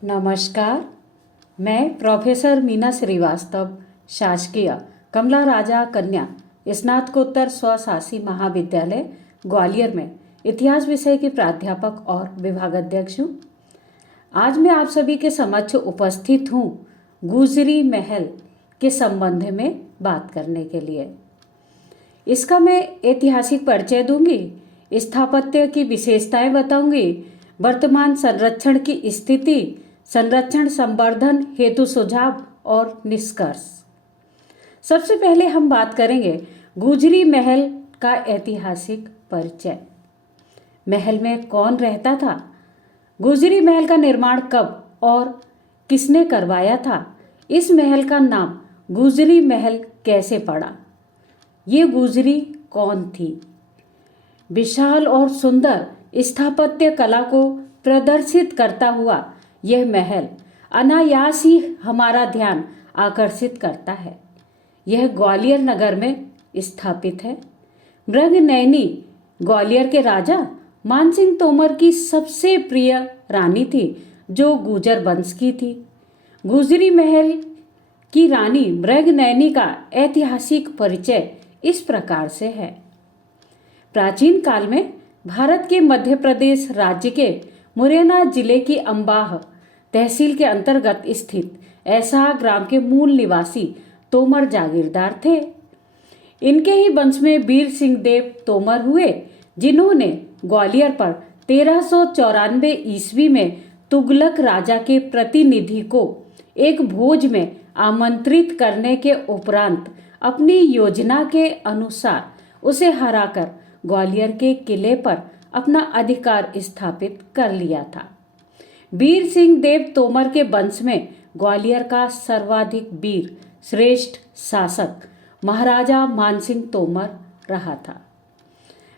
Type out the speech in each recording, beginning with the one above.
नमस्कार। मैं प्रोफेसर मीना श्रीवास्तव, शासकीय कमला राजा कन्या स्नातकोत्तर स्वशासी महाविद्यालय ग्वालियर में इतिहास विषय की प्राध्यापक और विभागाध्यक्ष हूँ। आज मैं आप सभी के समक्ष उपस्थित हूँ गुजरी महल के संबंध में बात करने के लिए। इसका मैं ऐतिहासिक परिचय दूंगी, स्थापत्य की विशेषताएं बताऊंगी, वर्तमान संरक्षण की स्थिति, संरक्षण संवर्धन हेतु सुझाव और निष्कर्ष। सबसे पहले हम बात करेंगे गुजरी महल का ऐतिहासिक परिचय। महल में कौन रहता था? गुजरी महल का निर्माण कब और किसने करवाया था? इस महल का नाम गुजरी महल कैसे पड़ा? ये गुजरी कौन थी? विशाल और सुंदर स्थापत्य कला को प्रदर्शित करता हुआ यह महल अनायास ही हमारा ध्यान आकर्षित करता है। यह ग्वालियर नगर में स्थापित है। मृगनयनी ग्वालियर के राजा मानसिंह तोमर की सबसे प्रिय रानी थी, जो गुर्जर वंश की थी। गुजरी महल की रानी मृगनयनी का ऐतिहासिक परिचय इस प्रकार से है। प्राचीन काल में भारत के मध्य प्रदेश राज्य के मुरैना जिले की अंबाह तहसील के अंतर्गत स्थित ऐसा ग्राम के मूल निवासी तोमर जागीरदार थे। इनके ही वंश में वीर सिंह देव तोमर हुए, जिन्होंने ग्वालियर पर 1394 ईस्वी में तुगलक राजा के प्रतिनिधि को एक भोज में आमंत्रित करने के उपरांत अपनी योजना के अनुसार उसे हराकर ग्वालियर के किले पर अपना अधिकार स्थापित कर लिया था। वीर सिंह देव तोमर के वंश में ग्वालियर का सर्वाधिक वीर श्रेष्ठ शासक महाराजा मानसिंह तोमर रहा था।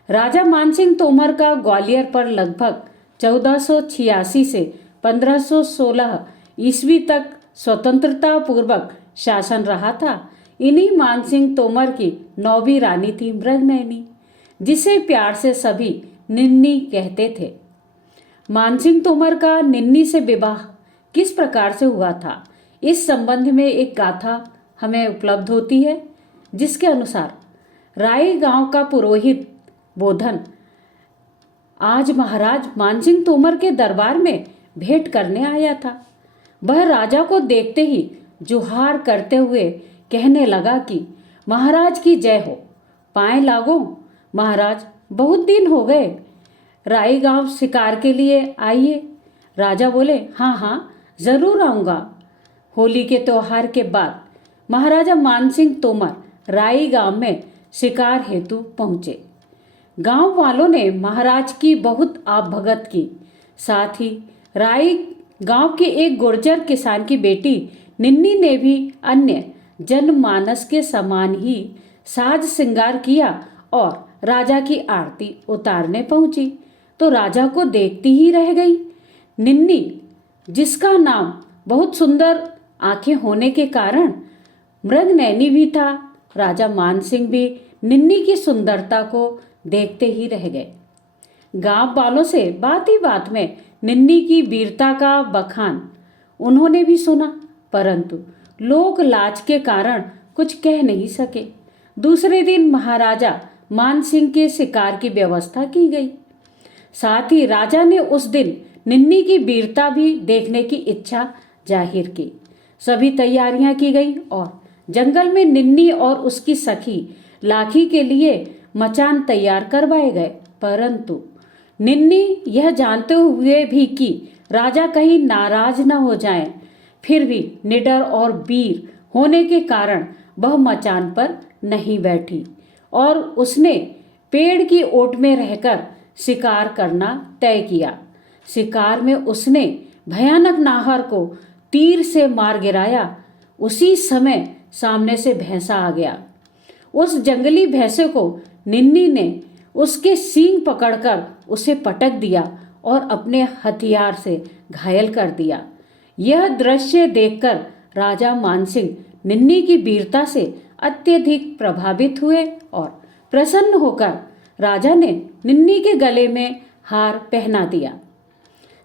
राजा मानसिंह तोमर का ग्वालियर पर लगभग 1486 से 1516 ईस्वी तक स्वतंत्रता पूर्वक शासन रहा था। इन्हीं मानसिंह तोमर की 9वीं रानी थी मृगनयनी, जिसे प्यार से सभी निन्नी कहते थे। मानसिंह तोमर का निन्नी से विवाह किस प्रकार से हुआ था, इस संबंध में एक गाथा हमें उपलब्ध होती है, जिसके अनुसार राई गांव का पुरोहित बोधन आज महाराज मानसिंह तोमर के दरबार में भेंट करने आया था। वह राजा को देखते ही जुहार करते हुए कहने लगा कि महाराज की जय हो, पाएं लागो महाराज, बहुत दिन हो गए, राई गांव शिकार के लिए आइए। राजा बोले, हाँ हाँ जरूर आऊँगा। होली के त्योहार के बाद महाराजा मानसिंह तोमर राई गांव में शिकार हेतु पहुँचे। गांव वालों ने महाराज की बहुत आवभगत की। साथ ही राई गांव के एक गुर्जर किसान की बेटी निन्नी ने भी अन्य जनमानस के समान ही साज श्रृंगार किया और राजा की आरती उतारने पहुंची, तो राजा को देखती ही रह गई। निन्नी, जिसका नाम बहुत सुंदर आंखें होने के कारण मृगनयनी भी था, राजा मानसिंह भी निन्नी की सुंदरता को देखते ही रह गए। गांव वालों से बात ही बात में निन्नी की वीरता का बखान उन्होंने भी सुना, परंतु लोक लाज के कारण कुछ कह नहीं सके। दूसरे दिन महाराजा मानसिंह के शिकार की व्यवस्था की गई। साथ ही राजा ने उस दिन निन्नी की वीरता भी देखने की इच्छा जाहिर की। सभी तैयारियां की गई और जंगल में निन्नी और उसकी सखी लाखी के लिए मचान तैयार करवाए गए, परंतु निन्नी यह जानते हुए भी कि राजा कहीं नाराज न हो जाएं, फिर भी निडर और वीर होने के कारण वह मचान पर नहीं बैठी और उसने पेड़ की ओट में रहकर शिकार करना तय किया। शिकार में उसने भयानक नाहर को तीर से मार गिराया। उसी समय सामने से भैंसा आ गया। उस जंगली भैंसे को निन्नी ने उसके सींग पकड़कर उसे पटक दिया और अपने हथियार से घायल कर दिया। यह दृश्य देखकर राजा मानसिंह निन्नी की वीरता से अत्यधिक प्रभावित हुए और प्रसन्न होकर राजा ने निन्नी के गले में हार पहना दिया।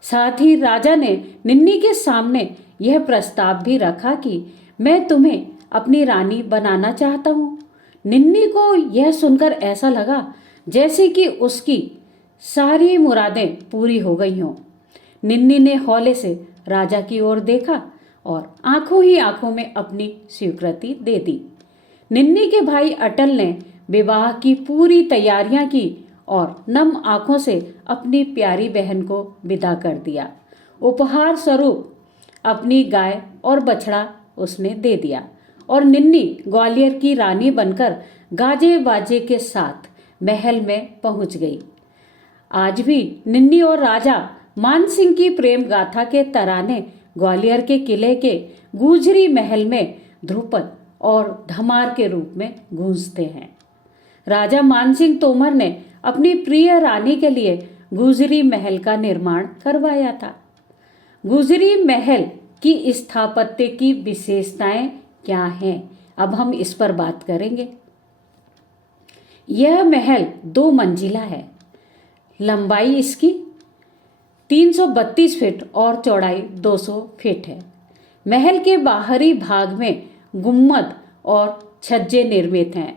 साथ ही राजा ने निन्नी के सामने यह प्रस्ताव भी रखा कि मैं तुम्हें अपनी रानी बनाना चाहता हूँ। निन्नी को यह सुनकर ऐसा लगा जैसे कि उसकी सारी मुरादें पूरी हो गई हों। निन्नी ने हौले से राजा की ओर देखा और आंखों ही आंखों में अपनी स्वीकृति दे दी। निन्नी के भाई अटल ने विवाह की पूरी तैयारियां की और नम आंखों से अपनी प्यारी बहन को विदा कर दिया। उपहार स्वरूप अपनी गाय और बछड़ा उसने दे दिया और निन्नी ग्वालियर की रानी बनकर गाजे बाजे के साथ महल में पहुंच गई। आज भी निन्नी और राजा मानसिंह की प्रेम गाथा के तराने ग्वालियर के किले के गुजरी महल में ध्रुपद और धमार के रूप में गूंजते हैं। राजा मानसिंह तोमर ने अपनी प्रिय रानी के लिए गुजरी महल का निर्माण करवाया था। गुजरी महल की स्थापत्य की विशेषताएं क्या हैं, अब हम इस पर बात करेंगे। यह महल 2 मंजिला है। लंबाई इसकी 332 फीट और चौड़ाई 200 फीट है। महल के बाहरी भाग में गुम्मद और छज्जे निर्मित हैं।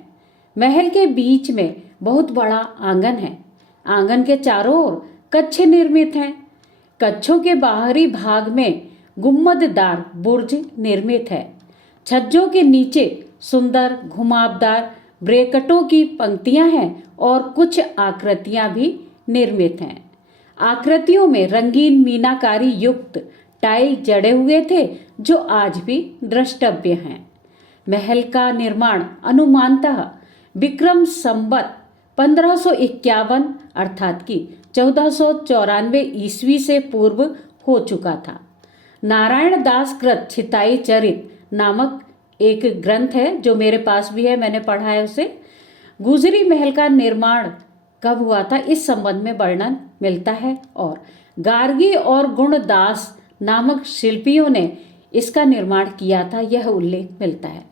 महल के बीच में बहुत बड़ा आंगन है। आंगन के चारों ओर कक्ष निर्मित हैं। कक्षों के बाहरी भाग में गुम्मददार बुर्ज निर्मित है। छज्जों के नीचे सुंदर घुमावदार ब्रैकेटों की पंक्तियां हैं और कुछ आकृतियां भी निर्मित हैं। आकृतियों में रंगीन मीनाकारी युक्त टाइल जड़े हुए थे जो आज भी द्रष्टव्य हैं। महल का निर्माण अनुमानतः विक्रम संवत 1551 अर्थात कि 1494 ईस्वी से पूर्व हो चुका था। नारायण दास कृत छिताई चरित नामक एक ग्रंथ है जो मेरे पास भी है, मैंने पढ़ा है उसे। गुजरी महल का निर्माण कब हुआ था इस संबंध में वर्णन मिलता है और गार्गी और गुणदास नामक शिल्पियों ने इसका निर्माण किया था, यह उल्लेख मिलता है।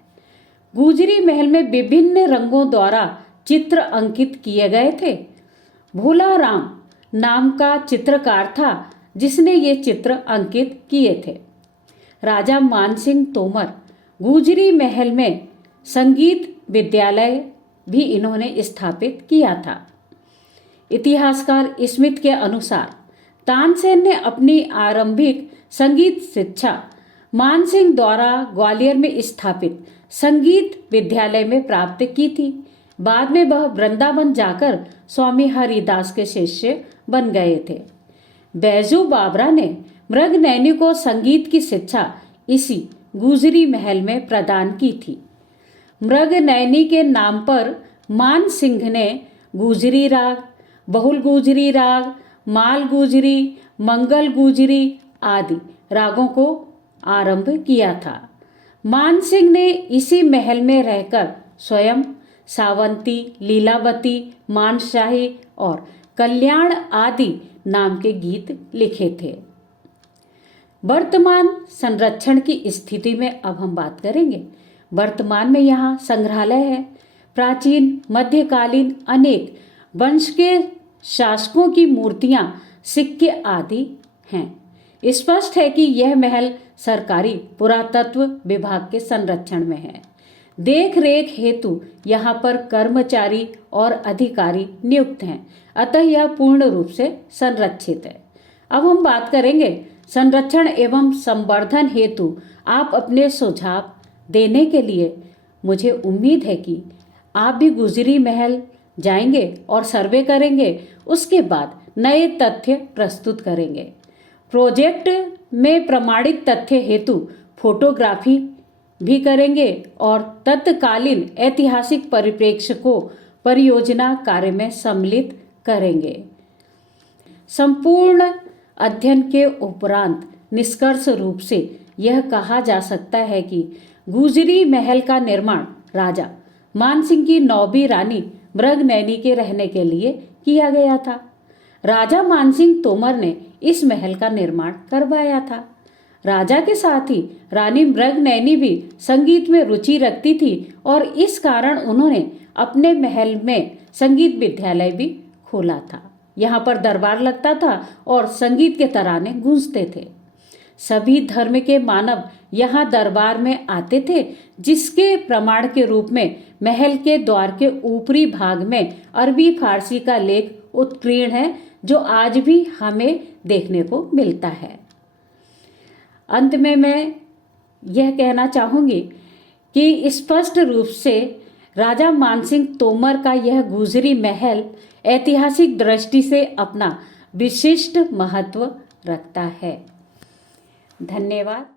गुजरी महल में विभिन्न रंगों द्वारा चित्र अंकित किए गए थे। भोला राम नाम का चित्रकार था जिसने ये चित्र अंकित किए थे। राजा मानसिंह तोमर गुजरी महल में संगीत विद्यालय भी इन्होंने स्थापित किया था। इतिहासकार स्मिथ के अनुसार तानसेन ने अपनी आरंभिक संगीत शिक्षा मानसिंह द्वारा ग्वालियर में स्थापित संगीत विद्यालय में प्राप्त की थी। बाद में वह वृंदावन जाकर स्वामी हरिदास के शिष्य बन गए थे। बैजू बाबरा ने मृगनयनी को संगीत की शिक्षा इसी गुजरी महल में प्रदान की थी। मृगनयनी के नाम पर मान सिंह ने गुजरी राग, बहुल गुजरी राग, माल गुजरी, मंगल गुजरी आदि रागों को आरंभ किया था। मान सिंह ने इसी महल में रहकर स्वयं सावंती, लीलावती, मानशाही और कल्याण आदि नाम के गीत लिखे थे। वर्तमान संरक्षण की स्थिति में अब हम बात करेंगे। वर्तमान में यहाँ संग्रहालय है। प्राचीन मध्यकालीन अनेक वंश के शासकों की मूर्तियां, सिक्के आदि हैं। स्पष्ट है कि यह महल सरकारी पुरातत्व विभाग के संरक्षण में है। देख रेख हेतु यहाँ पर कर्मचारी और अधिकारी नियुक्त हैं, अतः यह पूर्ण रूप से संरक्षित है। अब हम बात करेंगे संरक्षण एवं संवर्धन हेतु आप अपने सुझाव देने के लिए। मुझे उम्मीद है कि आप भी गुजरी महल जाएंगे और सर्वे करेंगे, उसके बाद नए तथ्य प्रस्तुत करेंगे। प्रोजेक्ट में प्रमाणित तथ्य हेतु फोटोग्राफी भी करेंगे और तत्कालीन ऐतिहासिक परिप्रेक्ष्य को परियोजना कार्य में सम्मिलित करेंगे। संपूर्ण अध्ययन के उपरांत निष्कर्ष रूप से यह कहा जा सकता है कि गुजरी महल का निर्माण राजा मानसिंह की 9वीं रानी मृगनयनी के रहने के लिए किया गया था। राजा मानसिंह तोमर ने इस महल का निर्माण करवाया था। राजा के साथ ही रानी मृगनयनी भी संगीत में रुचि रखती थी और इस कारण उन्होंने अपने महल में संगीत विद्यालय भी खोला था। यहाँ पर दरबार लगता था और संगीत के तराने गूंजते थे। सभी धर्म के मानव यहाँ दरबार में आते थे, जिसके प्रमाण के रूप में महल के द्वार के ऊपरी भाग में अरबी फारसी का लेख उत्कीर्ण है, जो आज भी हमें देखने को मिलता है। अंत में मैं यह कहना चाहूँगी कि स्पष्ट रूप से राजा मानसिंह तोमर का यह गुजरी महल ऐतिहासिक दृष्टि से अपना विशिष्ट महत्व रखता है। धन्यवाद।